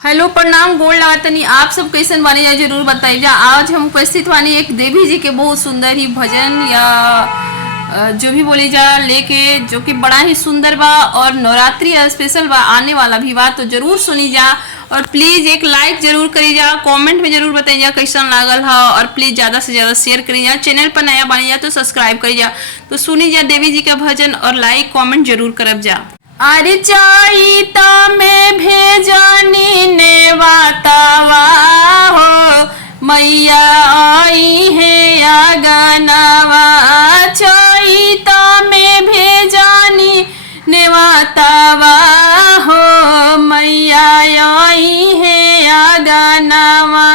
Hello प्रणाम गोड़ लागतनी। आप सब कैसन बानी या जरूर बताइए। आज हम उपस्थित बानी एक देवी जी के बहुत सुंदर ही भजन या जो भी बोली जा लेके, जो कि बड़ा ही सुंदर बा और नवरात्रि स्पेशल बा, आने वाला भी बा, तो जरूर सुनी जा। और प्लीज एक लाइक जरूर करी जा, कमेंट में जरूर बताइए जा कैसन लागल है, और प्लीज ज्यादा से ज्यादा शेयर करी जा। चैनल पर नया बानी जा तो सब्सक्राइब करी जा। तो सुनी जा देवी जी का भजन और लाइक कॉमेंट जरूर करब जा। अरे चैता में भेजनी नेवातावा हो, मैया आई है आगनवा। चैता में भेजनी नेवातावा हो, मैया आई है आगनवा।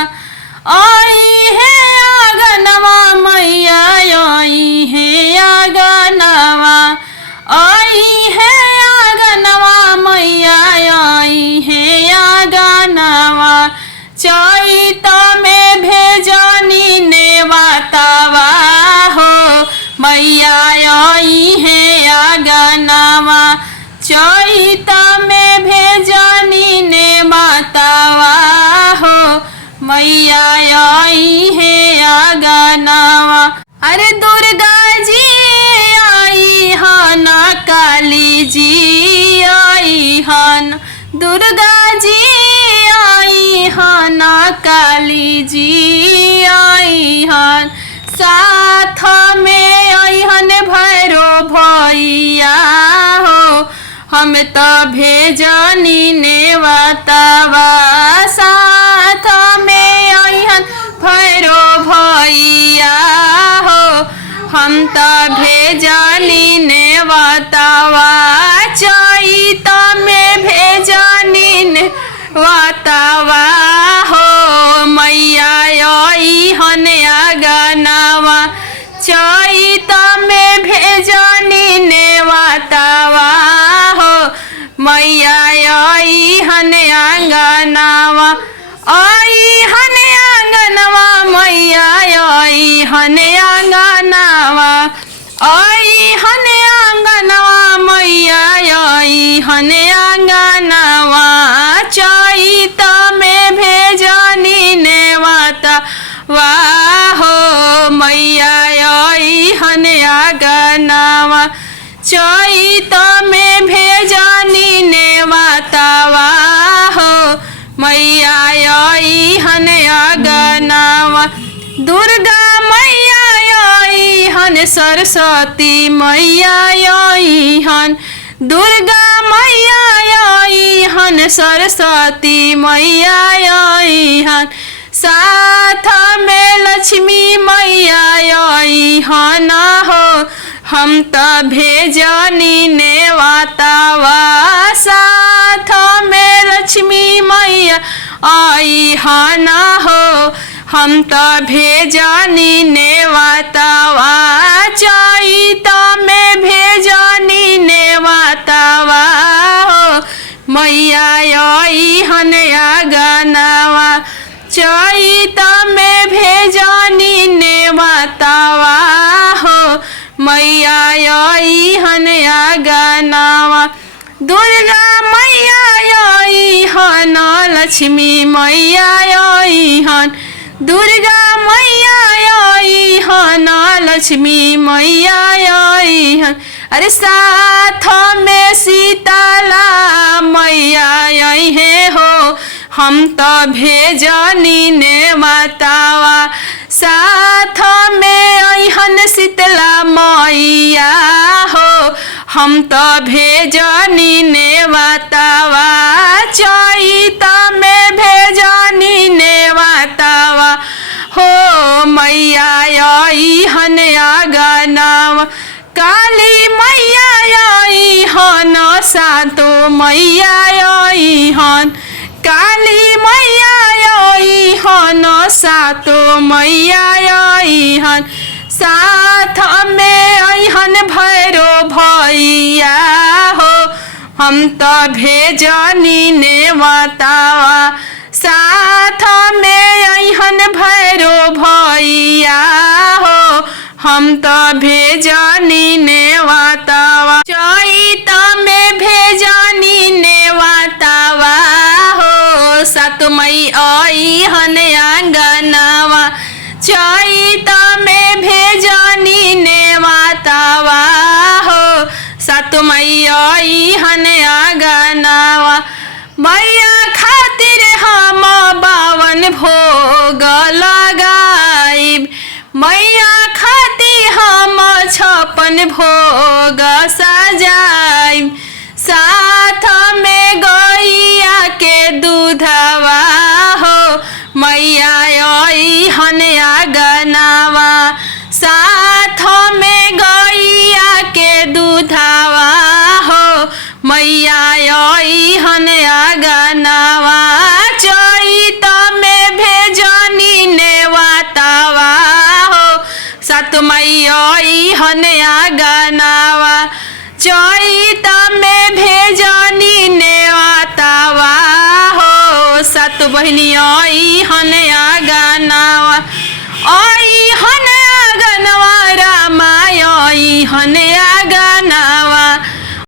आई है आगनवा, मैया आई है आगनवा। आई है आगनवा, मैया आई है आगनवा। चैता में भेजनी नेवातावा हो, मैया आई है आगनवा। चैता में भेजनी नेवातावा हो, मैया आई है आगनवा। अरे दुर्गा जी आई हन, काली जी आई हन। दुर्गा जी आई हन, काली जी आई हन। साथ में आई हन भैरो भैया हो, हम तो भेजनी नेवातावा। साथ में आई हन भैरो भैया हो, हम तो भेजनी नेवातावा। चैता में भेजनी नेवातावा हो, मैया आई हन आगनवा। चैता में भेजनी नेवातावा हो, मैया आई हन आंगनवा। आई हन आंगनवा, मैया आई हन आंगनवा। आई हन आंगनवा, मैया आई हन आंगनवा। चैता में भेजनी नेवातावा हो, मैया आई हन आंगनवा। चैता में भेजनी नेवातावा हो, मैया आई हन आगनवा। दुर्गा मैया आई हन, सरस्वती मैया आई हन। दुर्गा मैया आई हन, सरस्वती मैया आई हन। साथ में लक्ष्मी मैया आई हन हो, हम तो भेजनी नेवातावा। साथ में लक्ष्मी मैया आई हन हो, हम तो भेजनी नेवातावा। चैता में भेजनी नेवातावा हो, मैया आई हन आगनवा। चैता में भेजनी नेवातावा हो, मैया आई हन आगनवा। दुर्गा मैया आई हन, लक्ष्मी मैया आई हन। दुर्गा मैया आई हन, लक्ष्मी मैया आई हन। अरे साथ में शीतला मैया आई है हो, हम तो भेजनी नेवातावा। साथ में आई हन शीतला मैया हो, हम तो भेजनी नेवातावा। चैता में भेजनी नेवातावा हो, मैया आई हन आगनवा। काली मैया आई हन, सातो मैया आई हन। काली मैया आई हन, सातो मैया आई हन। साथ में आई हन भैरो भैया हो, हम तो भेजनी नेवातावा। साथ में आई हन भैरो भैया हो, हम तो भेजनी नेवातावा। चैता में भेजनी नेवातावा हो, सतमई आई हन आंगनवा चैत में भेजनी ने मातावा हो सतमई आई हन आंगनवा मैया खातिर हम 52 भोग लगाइब मैया खातिर हम 56 भोग सजाइब साथ में गैया के दूधवा हो मैया आई हन आंगनवा साथ में गैया के दूधवा हो मैया आई हन आंगनवा चैत में भेजनी नेवतावा हो सतमई आई हन आंगनवा चैत में भेजनी नेवतावा हो सत बहिनी आई हन आंगनवा आई हन आंगनवा रामा आई हन